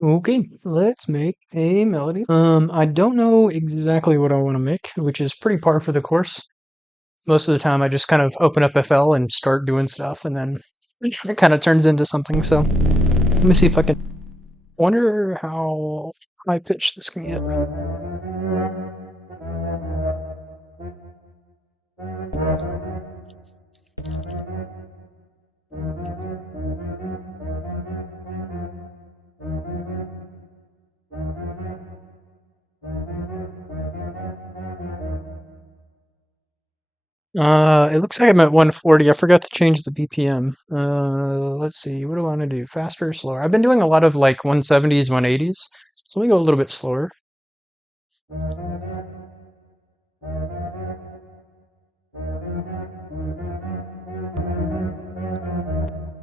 Okay, let's make a melody. I don't know exactly what I want to make, which is pretty par for the course. Most of the time, I just kind of open up FL and start doing stuff, and then it kind of turns into something. So let me see if I can. Wonder how high pitched this can get. It looks like I'm at 140. I forgot to change the BPM. Let's see. What do I want to do? Faster or slower? I've been doing a lot of like 170s, 180s. So let me go a little bit slower. I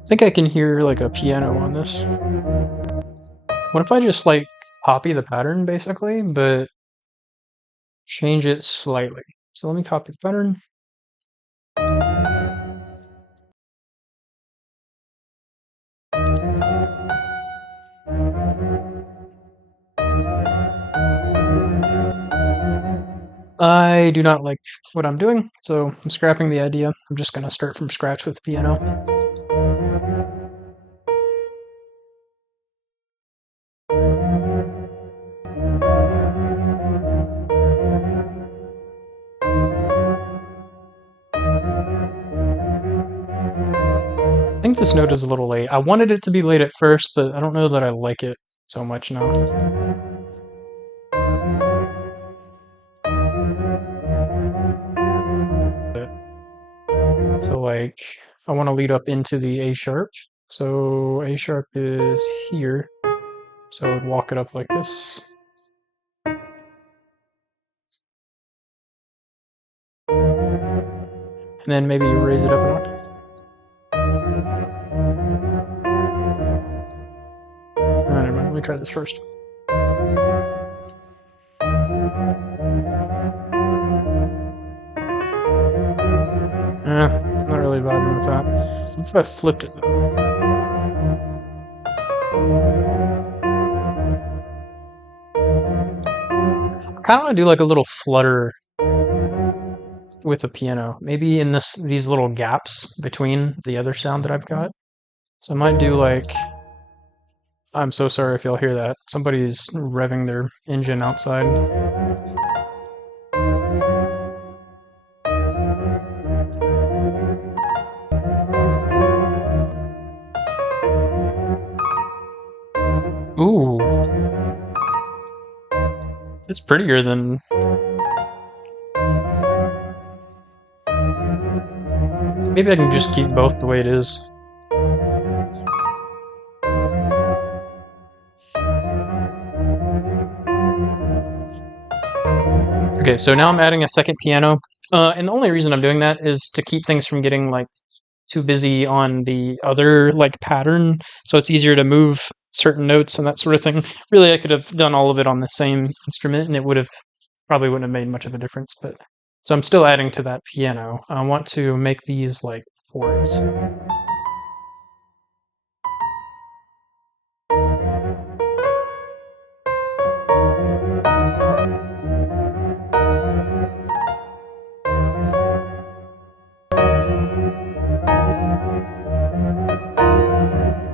think I can hear like a piano on this. What if I just like copy the pattern basically, but change it slightly? So let me copy the pattern. I do not like what I'm doing, so I'm scrapping the idea. I'm just gonna start from scratch with the piano. I think this note is a little late. I wanted it to be late at first, but I don't know that I like it so much now. So like, I want to lead up into the A sharp. So A sharp is here. So I would walk it up like this. And then maybe raise it up an octave. Never mind, let me try this first. Not really vibing with that. What if I flipped it though? I kind of want to do like a little flutter with the piano, maybe in these little gaps between the other sound that I've got. So I might do like, I'm so sorry if y'all hear that. Somebody's revving their engine outside. Ooh, it's prettier than. Maybe I can just keep both the way it is. Okay, so now I'm adding a second piano. And the only reason I'm doing that is to keep things from getting like too busy on the other like pattern, so it's easier to move certain notes and that sort of thing. Really, I could have done all of it on the same instrument, and it would have probably wouldn't have made much of a difference. But so I'm still adding to that piano. I want to make these like chords.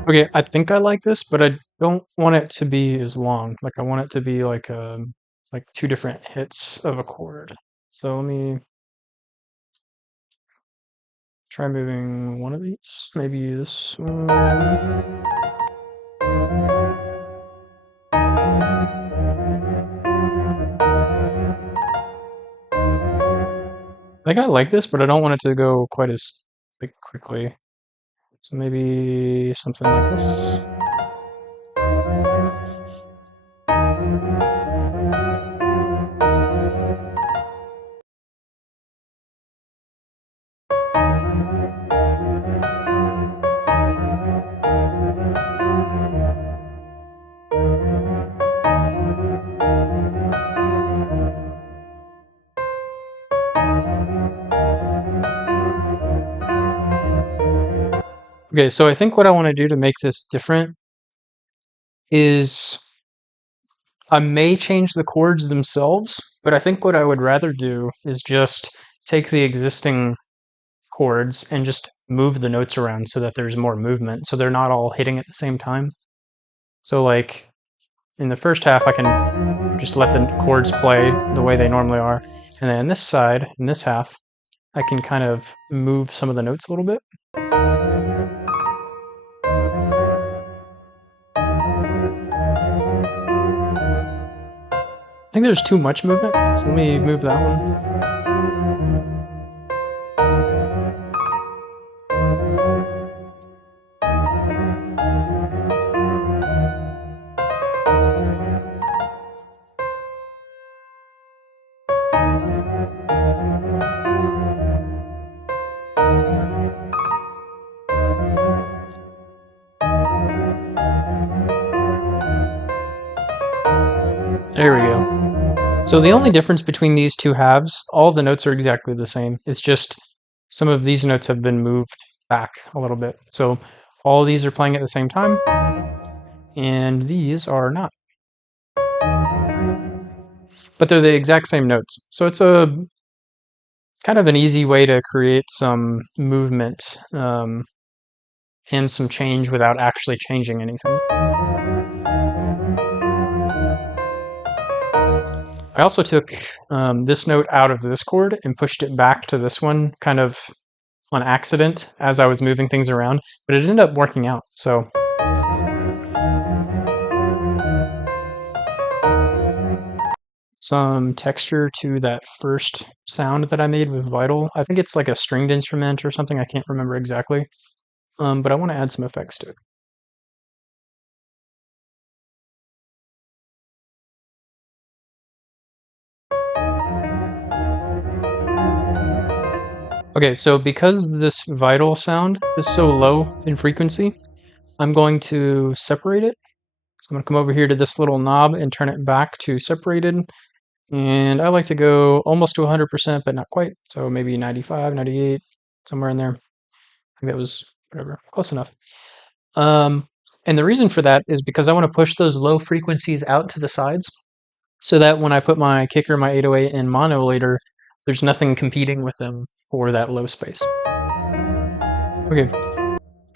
Okay, I think I like this, but I don't want it to be as long. Like I want it to be like two different hits of a chord. So let me try moving one of these. Maybe this one. I think I like this, but I don't want it to go quite as like quickly. So maybe something like this. Okay, so I think what I want to do to make this different is I may change the chords themselves, but I think what I would rather do is just take the existing chords and just move the notes around so that there's more movement, so they're not all hitting at the same time. So like in the first half, I can just let the chords play the way they normally are. And then this side, in this half, I can kind of move some of the notes a little bit. I think there's too much movement, so let me move that one. There we go. So the only difference between these two halves, all the notes are exactly the same. It's just some of these notes have been moved back a little bit. So all these are playing at the same time, and these are not. But they're the exact same notes. So it's a kind of an easy way to create some movement and some change without actually changing anything. I also took this note out of this chord and pushed it back to this one kind of on accident as I was moving things around, but it ended up working out. So some texture to that first sound that I made with Vital. I think it's like a stringed instrument or something. I can't remember exactly, but I want to add some effects to it. Okay, so because this Vital sound is so low in frequency, I'm going to separate it. So I'm going to come over here to this little knob and turn it back to separated. And I like to go almost to 100%, but not quite. So maybe 95, 98, somewhere in there. I think that was whatever, close enough. And the reason for that is because I want to push those low frequencies out to the sides so that when I put my kicker, my 808 in mono later, there's nothing competing with them for that low space. Okay,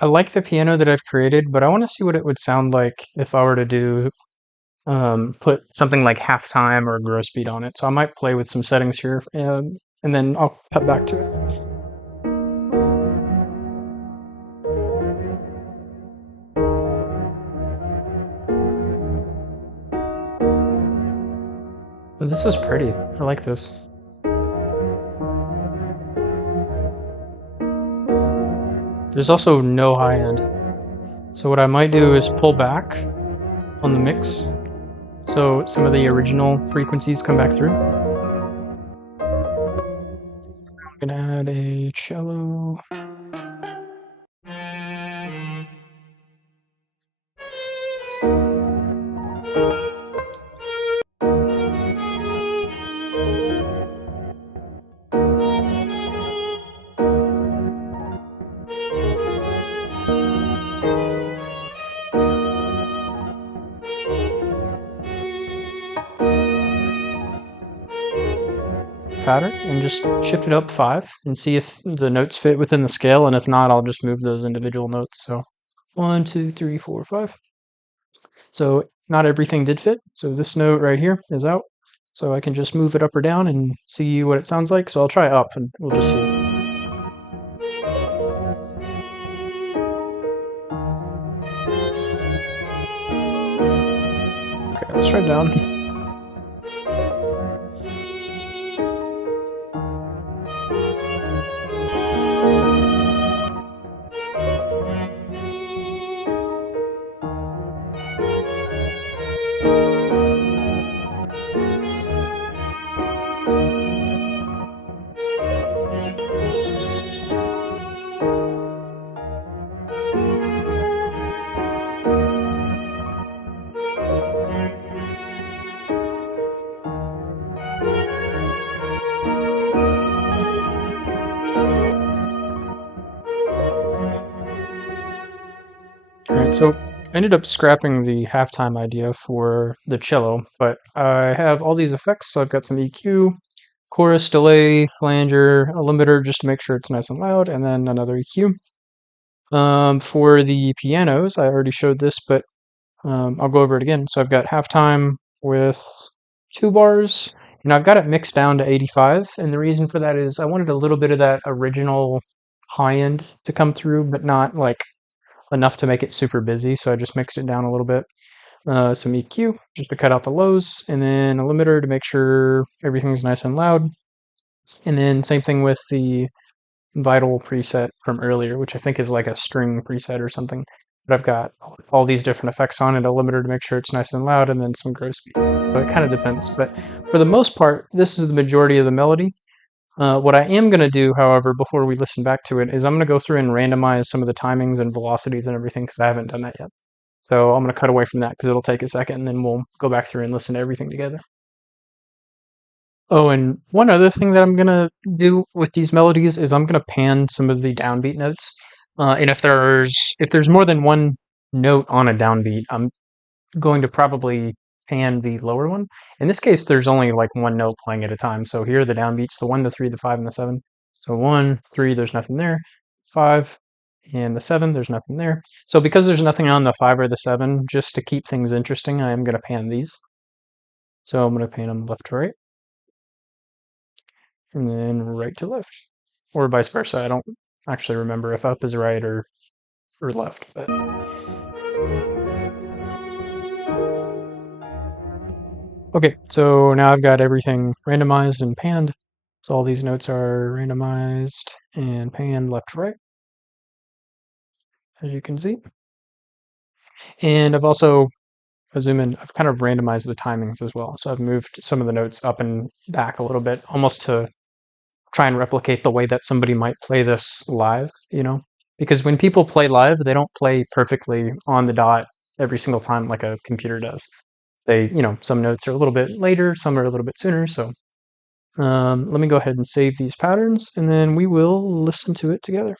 I like the piano that I've created, but I want to see what it would sound like if I were to do put something like halftime or gross beat on it. So I might play with some settings here, and then I'll cut back to it. But this is pretty. I like this. There's also no high end. So what I might do is pull back on the mix so some of the original frequencies come back through. I'm gonna add a cello. Pattern and just shift it up 5 and see if the notes fit within the scale, and if not, I'll just move those individual notes. So 1, 2, 3, 4, 5. So not everything did fit. So this note right here is out. So I can just move it up or down and see what it sounds like. So I'll try up and we'll just see. Okay, let's try down. I ended up scrapping the halftime idea for the cello, but I have all these effects. So I've got some EQ, chorus, delay, flanger, a limiter just to make sure it's nice and loud, and then another EQ. For the pianos, I already showed this, but I'll go over it again. So I've got halftime with 2 bars, and I've got it mixed down to 85. And the reason for that is I wanted a little bit of that original high end to come through, but not like enough to make it super busy. So I just mixed it down a little bit. Some EQ just to cut out the lows, and then a limiter to make sure everything's nice and loud. And then same thing with the Vital preset from earlier, which I think is like a string preset or something. But I've got all these different effects on it, a limiter to make sure it's nice and loud, and then some grow speed. So it kind of depends. But for the most part, this is the majority of the melody. What I am going to do, however, before we listen back to it, is I'm going to go through and randomize some of the timings and velocities and everything because I haven't done that yet. So I'm going to cut away from that because it'll take a second, and then we'll go back through and listen to everything together. Oh, and one other thing that I'm gonna do with these melodies is I'm gonna pan some of the downbeat notes. And if there's more than one note on a downbeat, I'm going to probably pan the lower one. In this case, there's only like one note playing at a time. So here are the downbeats: the 1, the 3, the 5, and the 7. So 1, 3, there's nothing there. 5, and the 7, there's nothing there. So because there's nothing on the 5 or the 7, just to keep things interesting, I am gonna pan these. So I'm gonna pan them left to right, and then right to left, or vice versa. I don't actually remember if up is right or left, but okay. So now I've got everything randomized and panned. So all these notes are randomized and panned left to right, as you can see. And I've also, if I zoom in, I've kind of randomized the timings as well. So I've moved some of the notes up and back a little bit, almost to try and replicate the way that somebody might play this live, Because when people play live, they don't play perfectly on the dot every single time like a computer does. Some notes are a little bit later, some are a little bit sooner. So let me go ahead and save these patterns, and then we will listen to it together.